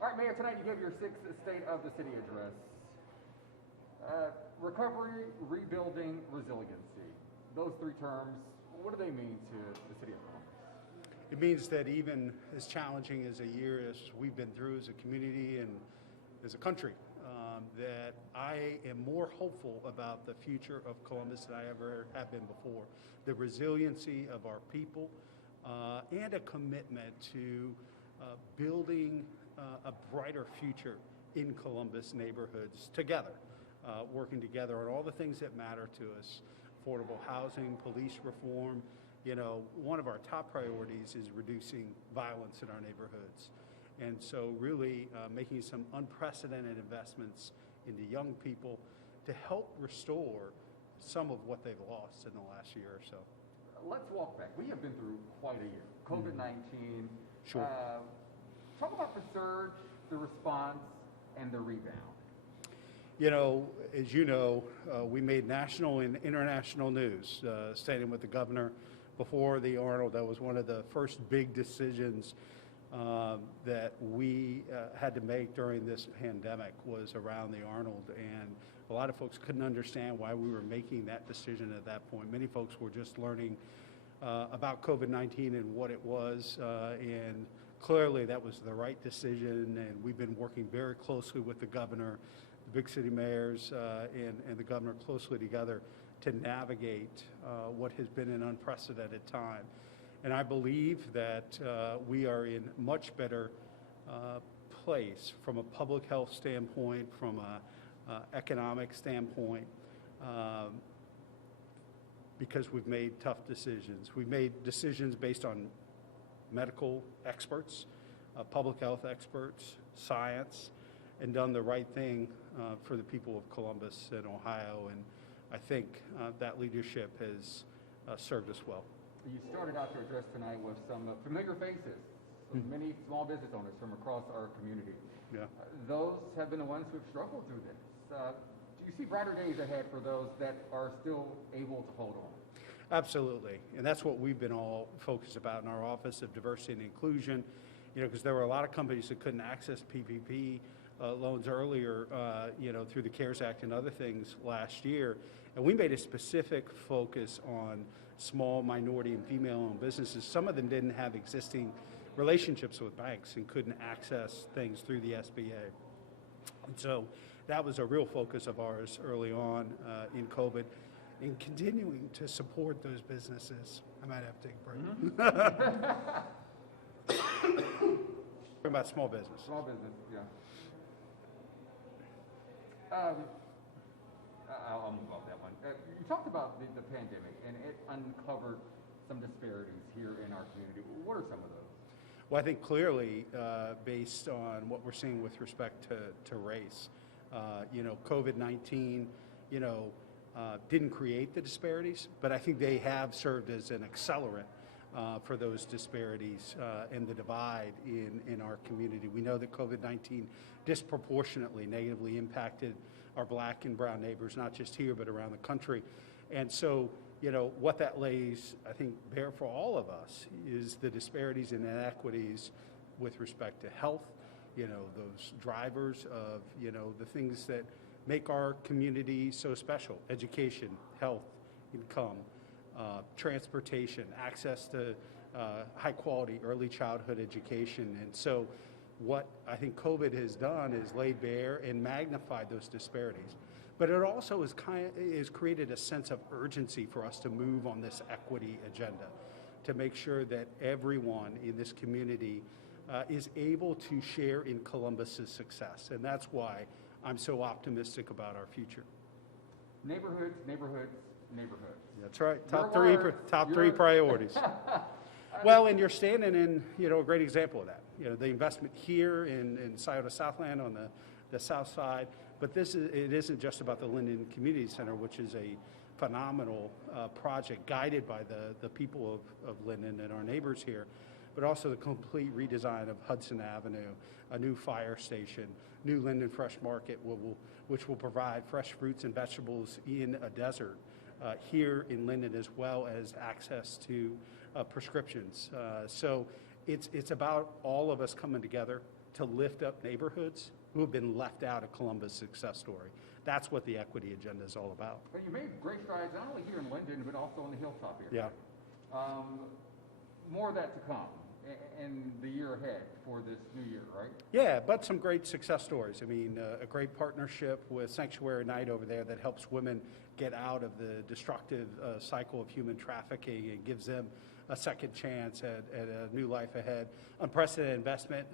All right, Mayor, tonight you gave your sixth State of the City address. Recovery, rebuilding, resiliency. Those three terms, what do they mean to the City of Columbus? It means that even as challenging as a year as we've been through as a community and as a country, that I am more hopeful about the future of Columbus than I ever have been before. The resiliency of our people and a commitment to building a brighter future in Columbus neighborhoods together, working together on all the things that matter to us. Affordable housing, police reform. You know, one of our top priorities is reducing violence in our neighborhoods. And so really making some unprecedented investments into young people to help restore some of what they've lost in the last year or so. Let's walk back. We have been through quite a year. COVID-19. Sure. Talk about the surge, the response, and the rebound. You know, as you know, we made national and international news, standing with the governor before the Arnold. That was one of the first big decisions that we had to make during this pandemic, was around the Arnold. And a lot of folks couldn't understand why we were making that decision at that point. Many folks were just learning about COVID-19 and what it was, and clearly that was the right decision. And we've been working very closely with the governor, the big city mayors, and the governor closely together to navigate what has been an unprecedented time. And I believe that we are in much better place from a public health standpoint, from a economic standpoint, because we've made tough decisions. We've made decisions based on medical experts, public health experts, science, and done the right thing for the people of Columbus and Ohio. And I think that leadership has served us well. You started out your address tonight with some familiar faces, many small business owners from across our community. Yeah. Those have been the ones who have struggled through this. Do you see brighter days ahead for those that are still able to hold on? Absolutely, and that's what we've been all focused about in our Office of Diversity and Inclusion, you know, because there were a lot of companies that couldn't access PPP loans earlier, you know, through the CARES Act and other things last year. And we made a specific focus on small minority and female-owned businesses. Some of them didn't have existing relationships with banks and couldn't access things through the SBA. And so that was a real focus of ours early on in COVID, and continuing to support those businesses. I might have to take a break. Talking about small business. Small business, yeah. I'll move off that one. You talked about the pandemic, and it uncovered some disparities here in our community. What are some of those? Well, I think clearly, based on what we're seeing with respect to race, you know, COVID-19, you know, didn't create the disparities, but I think they have served as an accelerant for those disparities and the divide in our community. We know that COVID-19 disproportionately negatively impacted our black and brown neighbors, not just here, but around the country. And so, you know, what that lays, I think, bare for all of us is the disparities and inequities with respect to health, you know, those drivers of, you know, the things that make our community so special: education, health, income, transportation, access to high quality early childhood education. And so what I think COVID has done is laid bare and magnified those disparities. But it also has created a sense of urgency for us to move on this equity agenda, to make sure that everyone in this community is able to share in Columbus's success. And that's why I'm so optimistic about our future. Neighborhoods, neighborhoods, neighborhoods. That's right. Your Top three priorities. Well, and you're standing in, you know, a great example of that. You know, the investment here in Scioto Southland on the south side, but it isn't just about the Linden Community Center, which is a phenomenal project guided by the people of Linden and our neighbors here, but also the complete redesign of Hudson Avenue, a new fire station, new Linden Fresh Market, which will provide fresh fruits and vegetables in a desert here in Linden, as well as access to prescriptions. So it's about all of us coming together to lift up neighborhoods who have been left out of Columbus' success story. That's what the equity agenda is all about. But you made great strides not only here in Linden, but also in the Hilltop area. Yeah. More of that to come in the year ahead for this new year, right? Yeah, but some great success stories. I mean, a great partnership with Sanctuary Night over there that helps women get out of the destructive cycle of human trafficking and gives them a second chance at a new life ahead. Unprecedented investment.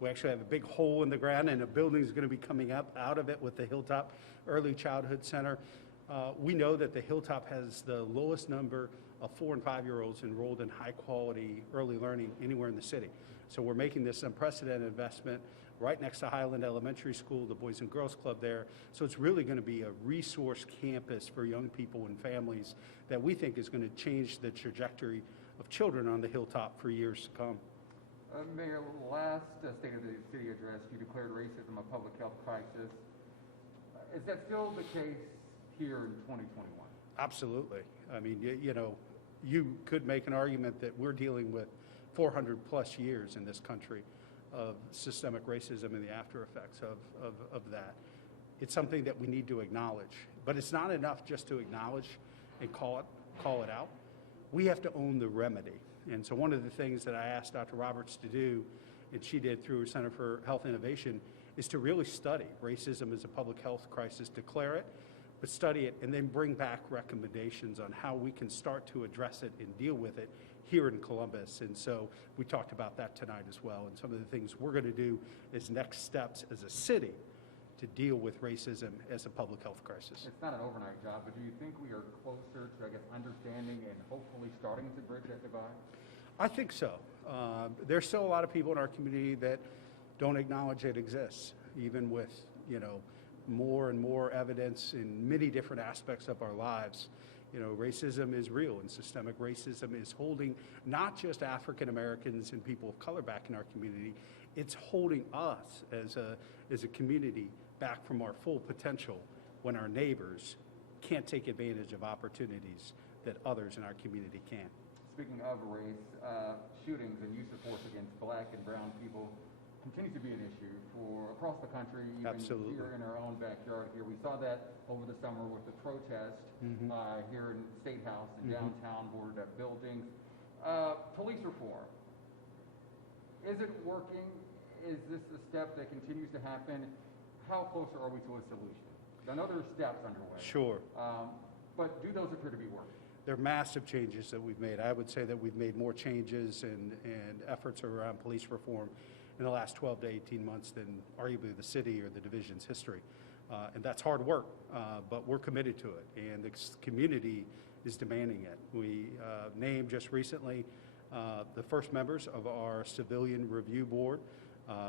We actually have a big hole in the ground, and a building is going to be coming up out of it with the Hilltop Early Childhood Center. We know that the Hilltop has the lowest number of 4- and 5-year-olds enrolled in high-quality early learning anywhere in the city. So we're making this unprecedented investment right next to Highland Elementary School, the Boys and Girls Club there. So it's really going to be a resource campus for young people and families that we think is going to change the trajectory of children on the Hilltop for years to come. Mayor, last State of the City address, you declared racism a public health crisis. Is that still the case here in 2021? Absolutely. I mean, you know, you could make an argument that we're dealing with 400 plus years in this country of systemic racism and the after effects of that. It's something that we need to acknowledge, but it's not enough just to acknowledge and call it out. We have to own the remedy. And so one of the things that I asked Dr. Roberts to do, and she did through her Center for Health Innovation, is to really study racism as a public health crisis, declare it, but study it, and then bring back recommendations on how we can start to address it and deal with it here in Columbus. And so we talked about that tonight as well. And some of the things we're going to do as next steps as a city to deal with racism as a public health crisis. It's not an overnight job, but do you think we are closer to, I guess, understanding and hopefully starting to bridge that divide? I think so. There's still a lot of people in our community that don't acknowledge it exists, even with, you know, more and more evidence in many different aspects of our lives. You know, racism is real, and systemic racism is holding not just African Americans and people of color back in our community, it's holding us as a community back from our full potential when our neighbors can't take advantage of opportunities that others in our community can. Speaking of race, shootings and use of force against black and brown people continues to be an issue for across the country, even Absolutely. here in our own backyard here. We saw that over the summer with the protest here in State House and downtown, boarded up buildings. Police reform. Is it working? Is this a step that continues to happen? How closer are we to a solution? I know there are steps underway. Sure. But do those appear to be working? They're massive changes that we've made. I would say that we've made more changes and efforts around police reform in the last 12 to 18 months than arguably the city or the division's history. And that's hard work, but we're committed to it, and the community is demanding it. We named just recently the first members of our Civilian Review Board.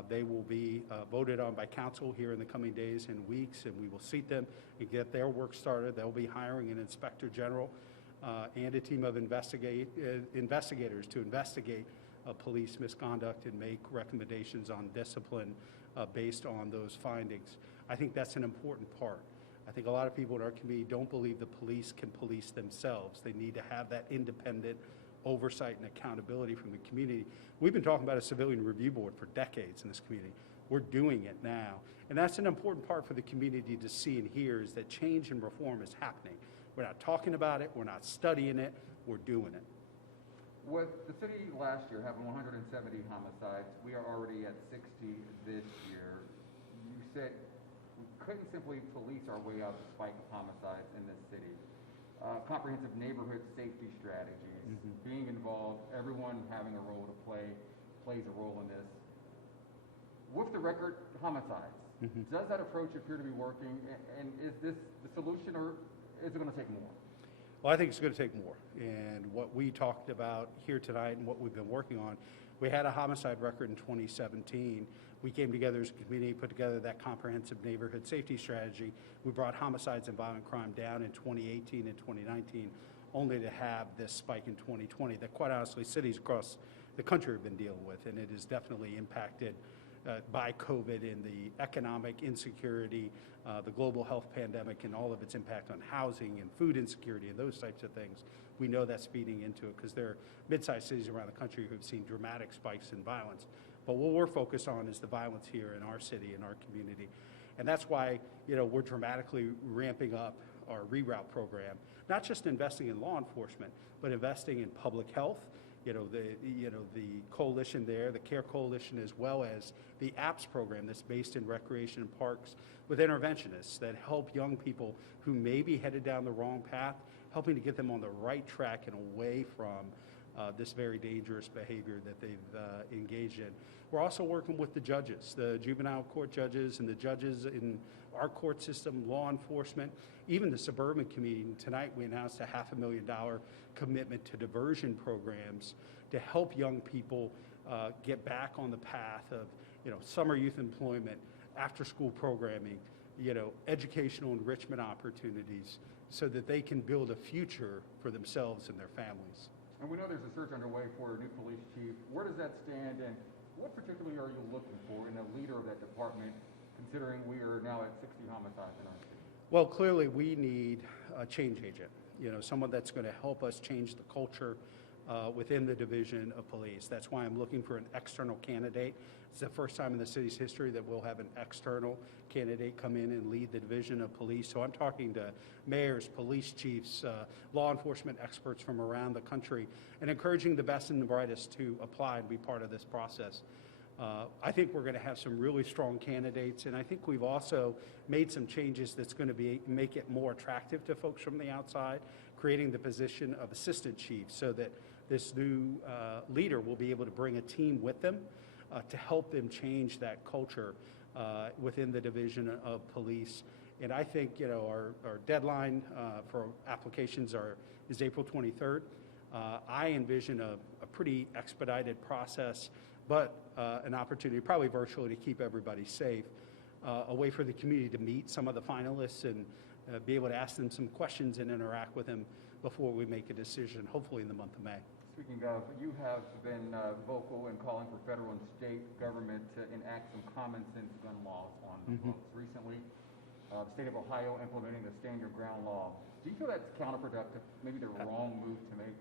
They will be voted on by council here in the coming days and weeks, and we will seat them and get their work started. They'll be hiring an inspector general and a team of investigators to investigate police misconduct and make recommendations on discipline based on those findings. I think that's an important part. I think a lot of people in our community don't believe the police can police themselves. They need to have that independent oversight and accountability from the community. We've been talking about a civilian review board for decades in this community. We're doing it now. And that's an important part for the community to see and hear, is that change and reform is happening. We're not talking about it, we're not studying it, we're doing it. With the city last year having 170 homicides, we are already at 60 this year. You said we couldn't simply police our way out of the spike of homicides in this city. Comprehensive neighborhood safety strategies, being involved, everyone having a role to play, plays a role in this. With the record homicides, does that approach appear to be working? And is this the solution, or is it going to take more? Well, I think it's going to take more. And what we talked about here tonight and what we've been working on, we had a homicide record in 2017. We came together as a community, put together that comprehensive neighborhood safety strategy. We brought homicides and violent crime down in 2018 and 2019, only to have this spike in 2020 that, quite honestly, cities across the country have been dealing with. And it is definitely impacted by COVID and the economic insecurity, the global health pandemic, and all of its impact on housing and food insecurity and those types of things. We know that's feeding into it because there are mid-sized cities around the country who have seen dramatic spikes in violence. But what we're focused on is the violence here in our city, in our community. And that's why, we're dramatically ramping up our reroute program, not just investing in law enforcement, but investing in public health, the coalition there, the CARE Coalition, as well as the APPS program that's based in recreation and parks with interventionists that help young people who may be headed down the wrong path, helping to get them on the right track and away from this very dangerous behavior that they've engaged in. We're also working with the judges, the juvenile court judges and the judges in our court system, law enforcement, even the suburban community. Tonight we announced a $500,000 commitment to diversion programs to help young people get back on the path of summer youth employment, after school programming, educational enrichment opportunities so that they can build a future for themselves and their families. And we know there's a search underway for a new police chief. Where does that stand, and what particularly are you looking for in a leader of that department, considering we are now at 60 homicides in our city? Well, clearly we need a change agent, someone that's going to help us change the culture within the division of police. That's why I'm looking for an external candidate. It's the first time in the city's history that we'll have an external candidate come in and lead the division of police. So I'm talking to mayors, police chiefs, law enforcement experts from around the country, and encouraging the best and the brightest to apply and be part of this process. I think we're going to have some really strong candidates, and I think we've also made some changes that's going to make it more attractive to folks from the outside, creating the position of assistant chief so that this new leader will be able to bring a team with them to help them change that culture within the division of police. And I think our deadline for applications is April 23rd. I envision a pretty expedited process, but an opportunity, probably virtually, to keep everybody safe, a way for the community to meet some of the finalists and be able to ask them some questions and interact with them before we make a decision, hopefully in the month of May. Speaking of, you have been vocal in calling for federal and state government to enact some common sense gun laws on the books. Recently, the state of Ohio implementing the stand your ground law. Do you feel that's counterproductive, maybe the wrong move to make?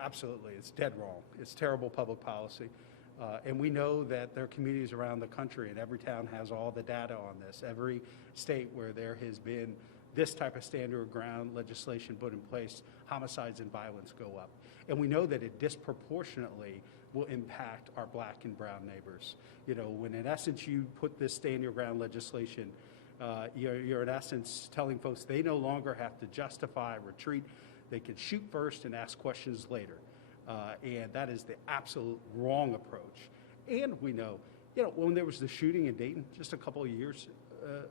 Absolutely, it's dead wrong. It's terrible public policy. And we know that there are communities around the country, and every town has all the data on this. Every state where there has been this type of stand your ground legislation put in place, homicides and violence go up. And we know that it disproportionately will impact our black and brown neighbors. When in essence you put this stand your ground legislation, you're in essence telling folks they no longer have to justify retreat. They can shoot first and ask questions later. And that is the absolute wrong approach. And we know, when there was the shooting in Dayton just a couple of years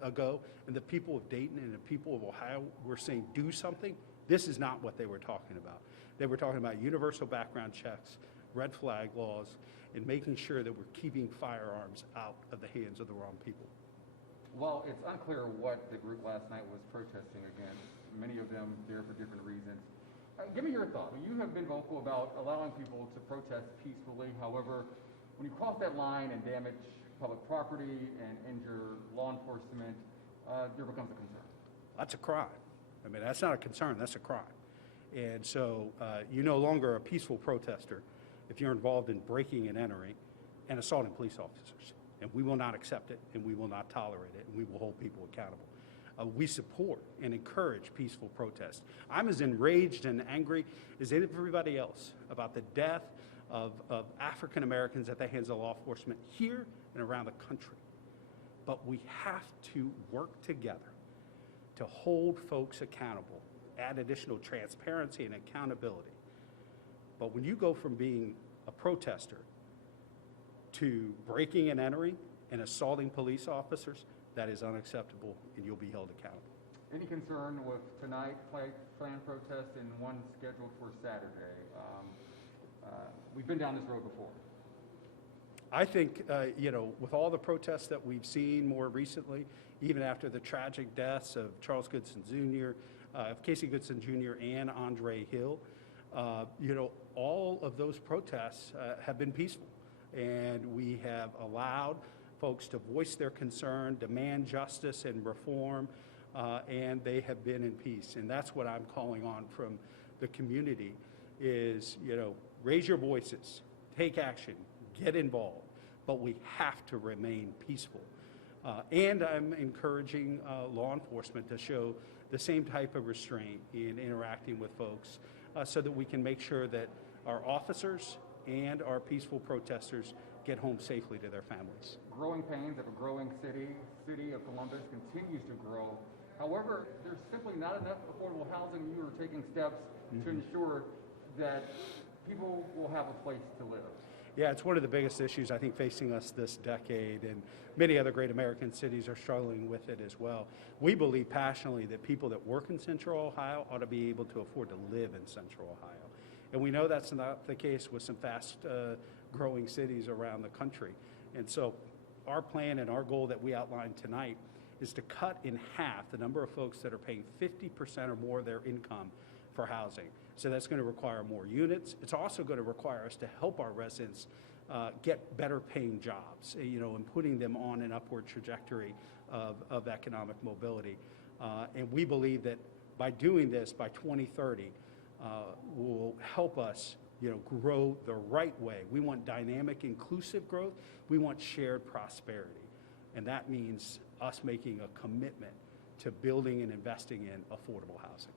ago, and the people of Dayton and the people of Ohio were saying, do something, this is not what they were talking about. They were talking about universal background checks, red flag laws, and making sure that we're keeping firearms out of the hands of the wrong people. Well, it's unclear what the group last night was protesting against, many of them there for different reasons. Give me your thought. You have been vocal about allowing people to protest peacefully. However, when you cross that line and damage public property and injure law enforcement, there becomes a concern. That's a crime. I mean, that's not a concern, that's a crime. And so you're no longer a peaceful protester if you're involved in breaking and entering and assaulting police officers. And we will not accept it, and we will not tolerate it, and we will hold people accountable. We support and encourage peaceful protest. I'm as enraged and angry as everybody else about the death of African Americans at the hands of law enforcement here and around the country. But we have to work together to hold folks accountable, add additional transparency and accountability. But when you go from being a protester to breaking and entering and assaulting police officers, that is unacceptable, and you'll be held accountable. Any concern with tonight planned protest and one scheduled for Saturday? We've been down this road before. I think, with all the protests that we've seen more recently, even after the tragic deaths of Charles Goodson Jr., Casey Goodson Jr., and Andre Hill, all of those protests have been peaceful. And we have allowed folks to voice their concern, demand justice and reform, and they have been in peace. And that's what I'm calling on from the community is, raise your voices, take action, get involved. but we have to remain peaceful. And I'm encouraging law enforcement to show the same type of restraint in interacting with folks so that we can make sure that our officers and our peaceful protesters get home safely to their families. Growing pains of a growing city of Columbus continues to grow. However, there's simply not enough affordable housing. You are taking steps to ensure that people will have a place to live. Yeah, it's one of the biggest issues I think facing us this decade, and many other great American cities are struggling with it as well. We believe passionately that people that work in Central Ohio ought to be able to afford to live in Central Ohio. And we know that's not the case with some fast growing cities around the country. And so our plan and our goal that we outlined tonight is to cut in half the number of folks that are paying 50% or more of their income for housing. So that's going to require more units. It's also going to require us to help our residents get better paying jobs, and putting them on an upward trajectory of economic mobility. And we believe that by doing this, by 2030, will help us grow the right way. We want dynamic, inclusive growth. We want shared prosperity. And that means us making a commitment to building and investing in affordable housing.